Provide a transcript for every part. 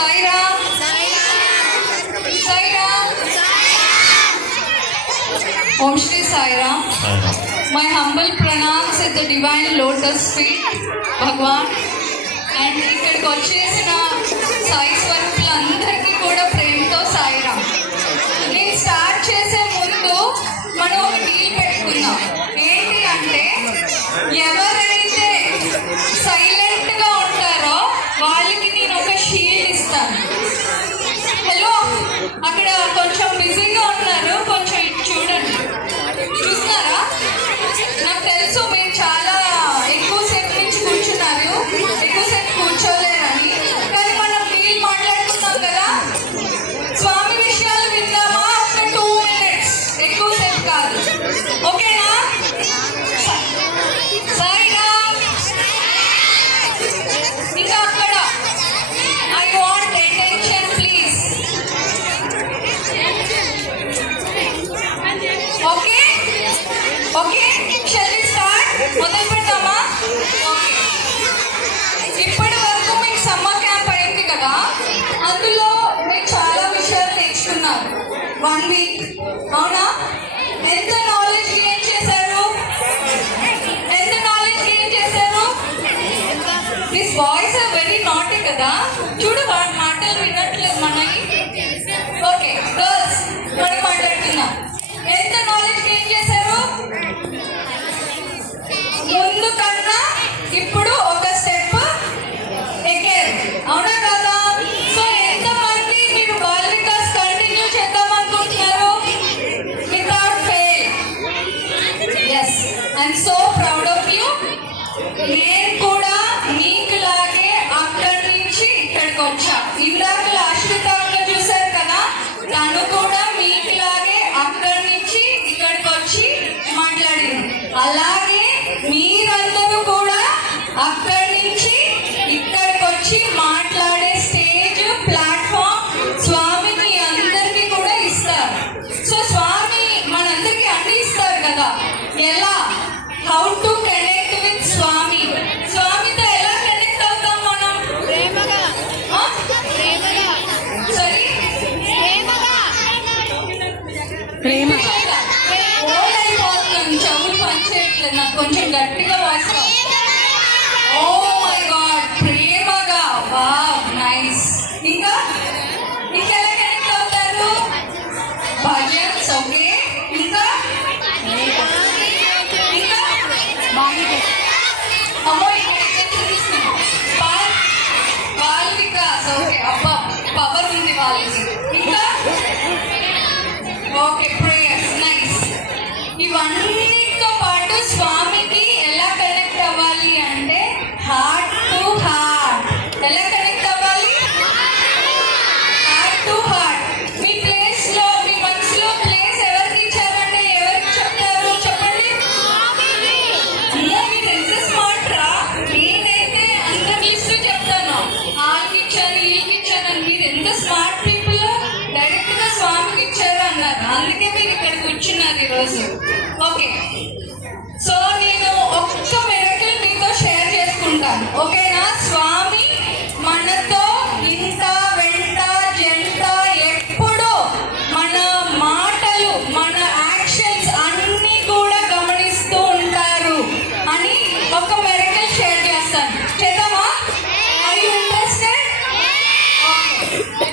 Sairam. Sairam. Om Shri Sairam. My humble pranams at the divine lotus feet, Bhagwan. And ఇక్కడికి వచ్చేసిన సాయి స్వరూపులందరికీ కూడా ప్రేమతో సాయిరామ్. నేను స్టార్ట్ చేసే ముందు మనం ఒక డీల్ పెట్టుకున్నాం. ఏంటి అంటే, ఎవరైతే సైలెంట్గా ఉంటారో వాళ్ళకి నేను ఒక షీల్డ్ ఇస్తాను. హలో, అక్కడ కొంచెం బిజీగా ఉన్నారు, కొంచెం ఇటు చూడండి. చూస్తున్నారా? నాకు తెలుసు మీరు చాలా ఎక్కువసేపు నుంచి కూర్చున్నారు, ఎక్కువసేపు కూర్చోలేరని. కానీ మనం డీల్ మాట్లాడుకున్నాం కదా, స్వామి విషయాలు విందామా? ఒక 2 minutes, ఎక్కువసేపు కాదు. ఓకేనా? సాయిరామ్. ఇంకా అక్కడ I want attention please. Okay okay, shall we start? మొదలు పెడదామా? ఓకే. ఇప్పటి వరకు మీకు సమ్మర్ క్యాంప్ అయింది కదా, అందులో మీరు చాలా విషయాలు నేర్చుకున్నారు. 1 week, అవునా? ఎంత నాలెడ్జ్ గెయిన్ చేశారు? ఎంత నాలెడ్జ్ గెయిన్ చేశారు? This boys are very naughty కదా, చూడు వాడి మాటలు వినట్లేదు మనకి. ఓకే గర్ల్స్, మనం మాట్లాడుతున్నాం. ఎంత నాలెడ్జ్ గెయిన్ చేశారు? ముందు కన్నా ఇప్పుడు ఒక స్టెప్ ఎక్కారు, అవునా కదా? సో ఎంతమంది మీరు బాల వికాస్ కంటిన్యూ చేద్దాం అనుకుంటున్నారు? Without fail. Yes, I'm so proud of you. నేను కూడా మీకులాగే అక్కడి నుంచి ఇక్కడికి వచ్చా. ఇందాక అశ్వితాంలో చూశారు కదా, తను కూడా మీకులాగే అక్కడి నుంచి ఇక్కడికి వచ్చి మాట్లాడింది. అలాగే మీరందరూ కూడా అక్కడి నుంచి ఇక్కడికి వచ్చి మాట్లాడే స్టేజ్, ప్లాట్ఫామ్ స్వామి మీ అందరికీ కూడా ఇస్తారు. సో స్వామి మనందరికీ అన్ని ఇస్తారు కదా. ఎలా? How to connect with Swami. స్వామితో ఎలా కనెక్ట్ అవుతాం మనం? ప్రేమగా. సరే, ప్రేమగా. ఓల్డ్ అయిపోతున్నాను, చెవులు పనిచేయట్లేదు నాకు, కొంచెం గట్టిగా వాయిస్. ఓ మై గాడ్, ప్రేమగా. Wow, nice. ఇంకా ఇంకా ఎలా కనెక్ట్ అవుతారు? భజన్స్. ఓకే. ఇంకా ఇంకా అమ్మో, బాల వికాస్. ఓకే, అబ్బా పవర్ ఉంది వాళ్ళకి. ఇంకా ఓకే, ప్రేయర్స్. నైస్. ఇవన్నిటితో పాటు స్వామికి ఎలా కనెక్ట్ అవ్వాలి అంటే హార్ట్ టు హార్ట్. ఎలా కనెక్ట్ అవ్వాలి? Heart to heart. Me place లో, మీ మనసులో ప్లేస్ ఎవరికి ఇచ్చారంటే ఎవరికి చెప్తారు? చెప్పండి. అమ్మో, మీరు ఎంత స్మార్ట్ రా. నేనైతే అందరి లిస్ట్ చెప్తాను, వాళ్ళకి ఇచ్చాను, వీళ్ళకి ఇచ్చాను. మీరు ఎంత స్మార్ట్ పీపుల్, డైరెక్ట్ గా స్వామికి ఇచ్చారు అన్నారు. అందుకే మీరు ఇక్కడ కూర్చున్నారు ఈరోజు. ఓకే, సో నేను ఒక్క మిరకిల్ మీతో షేర్ చేసుకుంటాను, ఓకేనా? స్వామి మనతో ఇంత వెంట జంట ఎప్పుడు మన మాటలు, మన యాక్షన్స్ అన్నీ కూడా గమనిస్తూ ఉంటారు అని ఒక మిరకిల్ షేర్ చేస్తాను. చేద్దామా? Are you interested? ఓకే.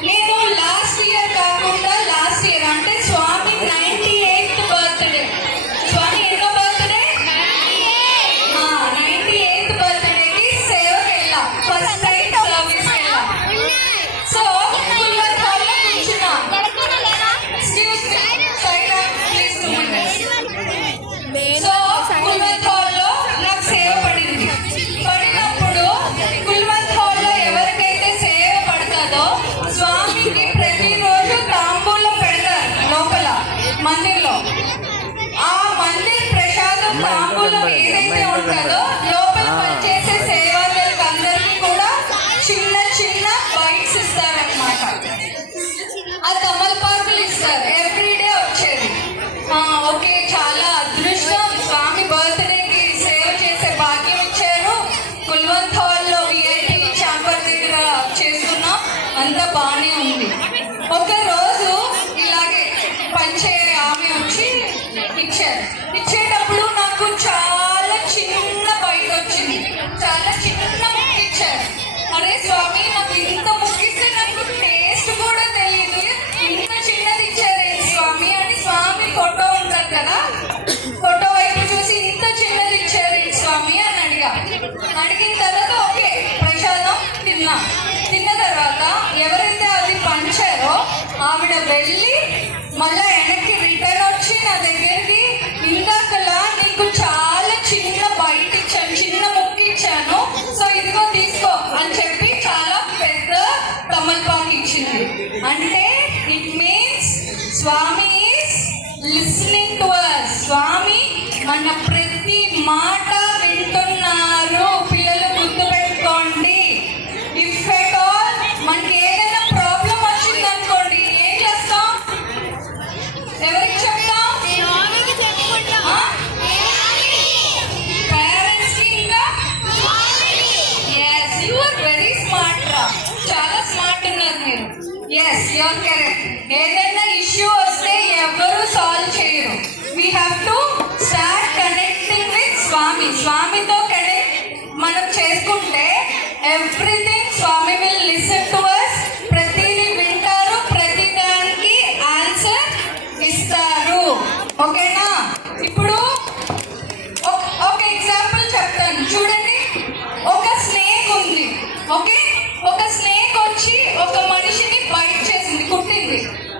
నేను లాస్ట్ ఇయర్ కాకుండా లాస్ట్ ఇయర్ అంటే స్వామి 98th బర్త్డే. స్వామి ఎన్నో బర్త్డే? 98th బర్త్డేకి సేవకి వెళ్ళాం. Your correct. ఏదైనా ఇష్యూ వస్తే ఎవరు సాల్వ్ చేయరు. We have to start connecting with Swami. స్వామితో కనెక్ట్ మనం చేసుకుంటే everything Swami will listen to us. ప్రతిదీ వింటారు, ప్రతి దానికి ఆన్సర్ ఇస్తారు. ఓకేనా?